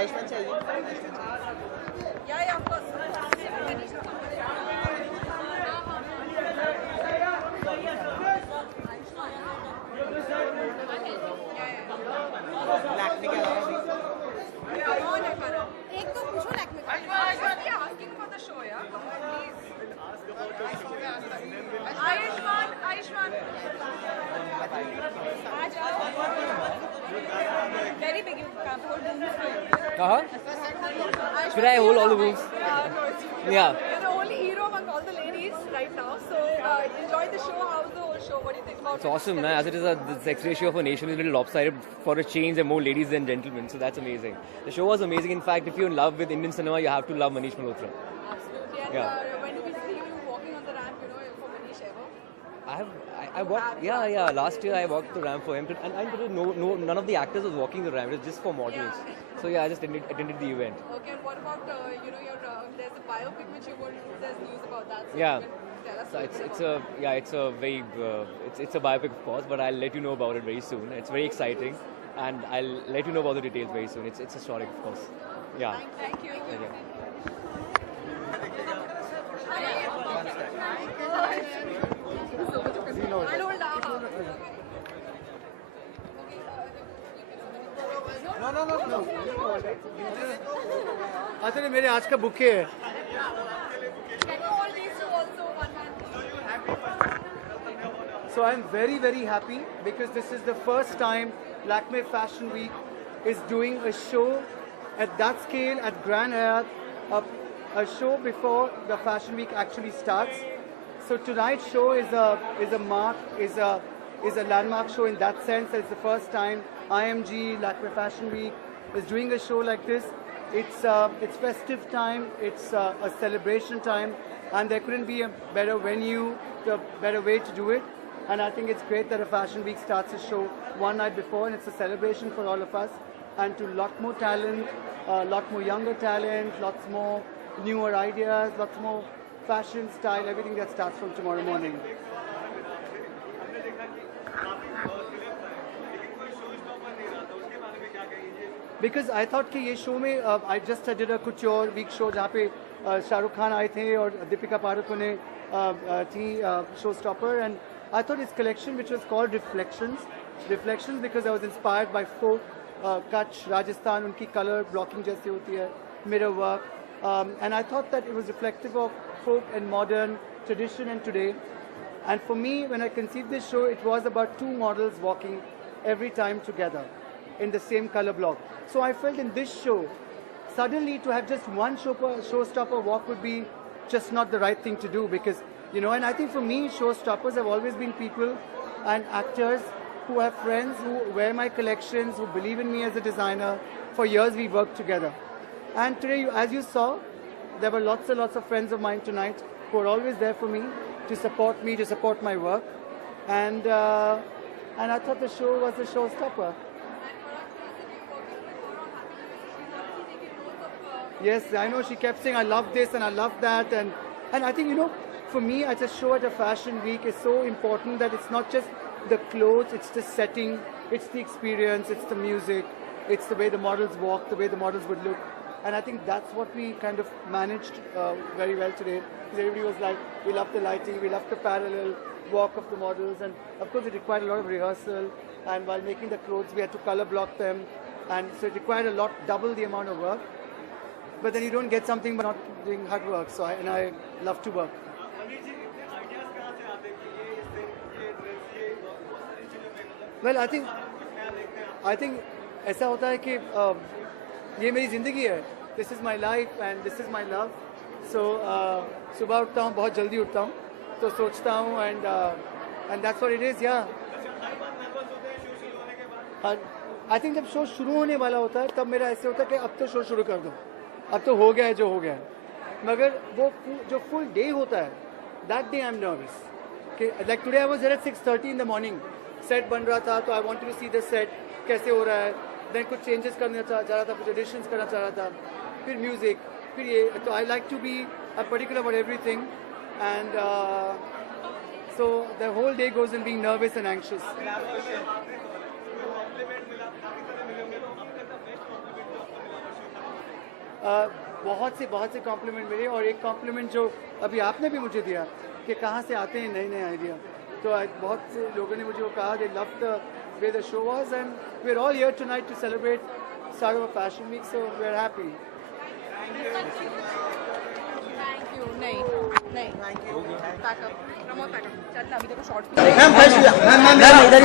आयुष्मान चाहिए, आयुष्मान चाहिए। Yeah, of course. Lakme के अलावा भी Come on, Akara. एक तो पूछो लैक्मे का. Just be asking about the show, yeah. Come on, please. Ayushman. आ जाओ. Very big. You can hold booms. Should I hold all the booms? No, it's fine. Yeah. You're the only hero among all the ladies right now. So enjoy the show. How's the whole show? What do you think about it? It's awesome, man. As it is, the sex ratio of a nation is a little lopsided. For a change, there are more ladies than gentlemen, so that's amazing. The show was amazing. In fact, if you're in love with Indian cinema, you have to love Manish Malhotra. Absolutely. And Yeah. when do we see you walking on the ramp, for Manish ever? I walked, yeah. Last year I walked the ramp for him, and none of the actors was walking the ramp. It was just for models. Yeah. So yeah, I just attended the event. Okay, and what about your there's a biopic which you're going to do. There's news about that. So Yeah. you can tell us So a it's little it's bit a about yeah it's a very it's a biopic of course, but I'll let you know about it very soon. It's very exciting, and I'll let you know about the details very soon. It's historic, of course. Yeah. that. Thank you. Okay. I'll hold down. No. अच्छा नहीं मेरे आज का bouquet है Can you hold these two also one man? So I'm very, very happy because this is the first time Lakme Fashion Week is doing a show at that scale at Grand Hyatt, a show before the Fashion Week actually starts. So tonight's show is a landmark show in that sense. It's the first time IMG Lakme Fashion Week is doing a show like this. It's festive time. It's a celebration time, and there couldn't be a better venue, a better way to do it. And I think it's great that a fashion week starts a show one night before, and it's a celebration for all of us. And to lot more talent, lot more younger talent, lots more newer ideas, lots more fashion, style, everything that starts from tomorrow morning. Because I thought कि ये show में I just did a couture week show जहाँ पे शाहरुख खान आए थे और दीपिका पादुकोण ने थी showstopper, and I thought his collection, which was called Reflections because I was inspired by folk, Kutch, Rajasthan, उनकी color blocking जैसी होती है, mirror work, and I thought that it was reflective of folk and modern, tradition and today. And for me, when I conceived this show, it was about two models walking every time together in the same color block. So I felt in this show, suddenly to have just one showstopper walk would be just not the right thing to do because, and I think for me, showstoppers have always been people and actors who have friends who wear my collections, who believe in me as a designer. For years we worked together. And today, as you saw, there were lots and lots of friends of mine tonight who are always there for me, to support my work. And I thought the show was a showstopper. Yes, I know she kept saying, I love this and I love that. And I think, for me, at a show at a fashion week is so important that it's not just the clothes, it's the setting, it's the experience, it's the music, it's the way the models walk, the way the models would look. And I think that's what we kind of managed very well today. Because everybody was like, we love the lighting, we love the parallel walk of the models. And of course, it required a lot of rehearsal. And while making the clothes, we had to color block them. And so it required a lot, double the amount of work. But then you don't get something by not doing hard work. So I love to work. Well, I think ऐसा होता है कि ये मेरी ज़िंदगी है. This is my life and this is my love. So सुबह उठता हूँ, बहुत जल्दी उठता हूँ, तो सोचता हूँ and that's what it is, yeah. I think जब शो शुरू होने वाला होता है तब मेरा ऐसे होता है कि अब तो शो शुरू कर दो, अब तो हो गया है जो हो गया है. मगर वो जो full day होता है, that day I'm nervous. Like today I was there at 6:30 in the morning. Set बन रहा था, तो I wanted to see the set कैसे हो रहा है. Then कुछ changes करना चाह रहा था, कुछ additions करना चाह रहा था. फिर music, फिर ये. तो I like to be particular about everything, and so the whole day goes in being nervous and anxious. बहुत से कॉम्प्लीमेंट मिले और एक कॉम्प्लीमेंट जो अभी आपने भी मुझे दिया कि कहाँ से आते हैं नए नए आइडिया, तो बहुत से लोगों ने मुझे वो कहा they love the way the show was and we are all here tonight to celebrate start of a fashion week, so we are happy. Thank you. नहीं नहीं पैकअप प्रमोद पैकअप चलना अभी देखो शॉर्ट्स मैम